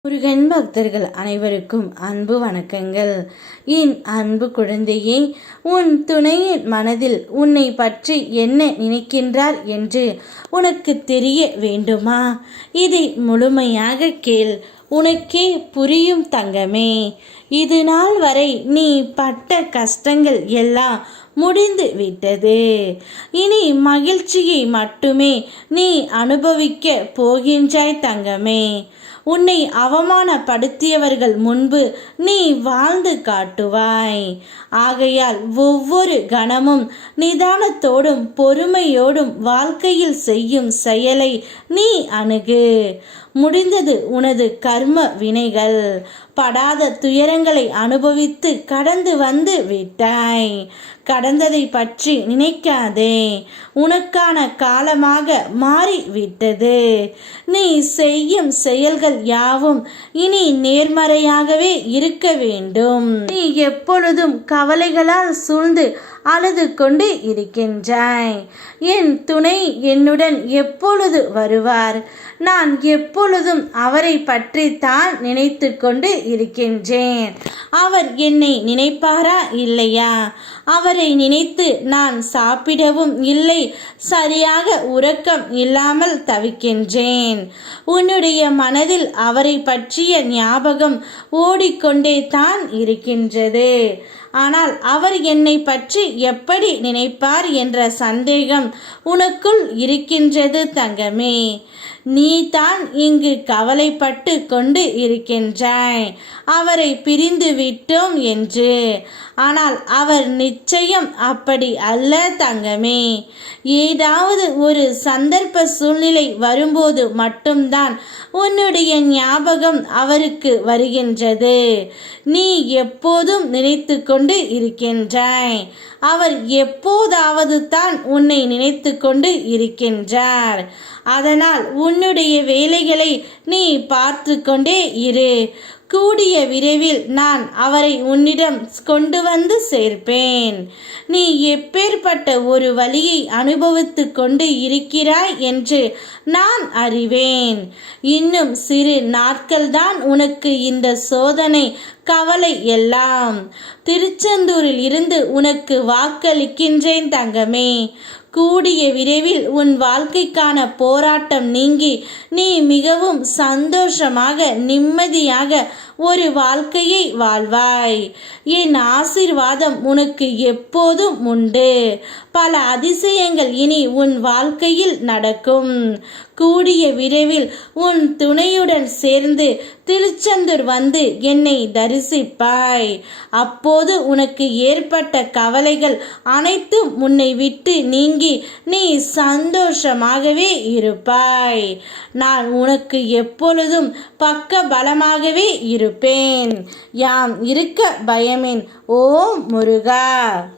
முருகன் பக்தர்கள் அனைவருக்கும் அன்பு வணக்கங்கள். என் அன்பு குழந்தையே, உன் துணையின் மனதில் உன்னை பற்றி என்ன நினைக்கின்றார் என்று உனக்கு தெரிய வேண்டுமா? இதை முழுமையாக கேள், உனக்கே புரியும் தங்கமே. இது நாள் வரை நீ பட்ட கஷ்டங்கள் எல்லாம் முடிந்து விட்டது. இனி மகிழ்ச்சியை மட்டுமே நீ அனுபவிக்க போகின்றாய் தங்கமே. உன்னை அவமானப்படுத்தியவர்கள் முன்பு நீ வாழ்ந்து காட்டுவாய். ஆகையால் ஒவ்வொரு கணமும் நிதானத்தோடும் பொறுமையோடும் வாழ்க்கையில் செய்யும் செயலை நீ அணுகு. முடிந்தது உனது கர்ம வினைகள். படாத துயரங்களை அனுபவித்து கடந்து வந்து விட்டாய். கடந்ததை பற்றி நினைக்காதே. உனக்கான காலமாக மாறிவிட்டது. நீ செய்யும் செயல்கள் யாவும் இனி நேர்மறையாகவே இருக்க வேண்டும். நீ எப்பொழுதும் கவலைகளால் சூழ்ந்து அழுது கொண்டு இருக்கின்றாய். என் துணை என்னுடன் எப்பொழுது வருவார்? நான் எப்பொழுதும் அவரை பற்றி தான் நினைத்து கொண்டு இருக்கின்றேன். அவர் என்னை நினைப்பாரா இல்லையா? அவரை நினைத்து நான் சாப்பிடவும் இல்லை, சரியாக உறக்கம் இல்லாமல் தவிக்கின்றேன். உன்னுடைய மனதில் அவரை பற்றிய ஞாபகம் ஓடிக்கொண்டே தான் இருக்கின்றது. ஆனால் அவர் என்னை பற்றி எப்படி நினைப்பார் என்ற சந்தேகம் உனக்குள் இருக்கின்றது தங்கமே. நீ தான் இங்கு கவலைப்பட்டு கொண்டு இருக்கின்றாய், அவரை பிரிந்து விட்டோம் என்று. ஆனால் அவர் நிச்சயம் அப்படி அல்ல தங்கமே. ஏதாவது ஒரு சந்தர்ப்ப சூழ்நிலை வரும்போது மட்டும்தான் உன்னுடைய ஞாபகம் அவருக்கு வருகின்றது. நீ எப்போதும் நினைத்து கொண்டு இருக்கின்றாய். அவர் எப்போதாவது தான் உன்னை நினைத்து கொண்டு இருக்கின்றார். அதனால் உன்னுடைய வேலைகளை நீ பார்த்து கொண்டே இரு. கூடிய விரைவில் நான் அவரை உன்னிடம் கொண்டு வந்து சேர்ப்பேன். நீ எப்பேற்பட்ட ஒரு வலியை அனுபவித்து கொண்டு இருக்கிறாய் என்று நான் அறிவேன். இன்னும் சிறு நாட்கள்தான் உனக்கு இந்த சோதனை கவலை எல்லாம். திருச்செந்தூரில் இருந்து உனக்கு வாக்களிக்கின்றேன் தங்கமே. கூடிய விரைவில் உன் வாழ்க்கைக்கான போராட்டம் நீங்கி நீ மிகவும் சந்தோஷமாக நிம்மதியாக ஒரு வாழ்க்கையை வாழ்வாய். என் ஆசீர்வாதம் உனக்கு எப்போதும் உண்டு. பல அதிசயங்கள் இனி உன் வாழ்க்கையில் நடக்கும். கூடிய விரைவில் உன் துணையுடன் சேர்ந்து திருச்செந்தூர் வந்து என்னை தரிசிப்பாய். அப்போது உனக்கு ஏற்பட்ட கவலைகள் அனைத்தும் உன்னை விட்டு நீங்கி நீ சந்தோஷமாகவே இருப்பாய். நான் உனக்கு எப்பொழுதும் பக்க பலமாகவே இருப்பேன். யாம் இருக்க பயமேன். ஓம் முருகா.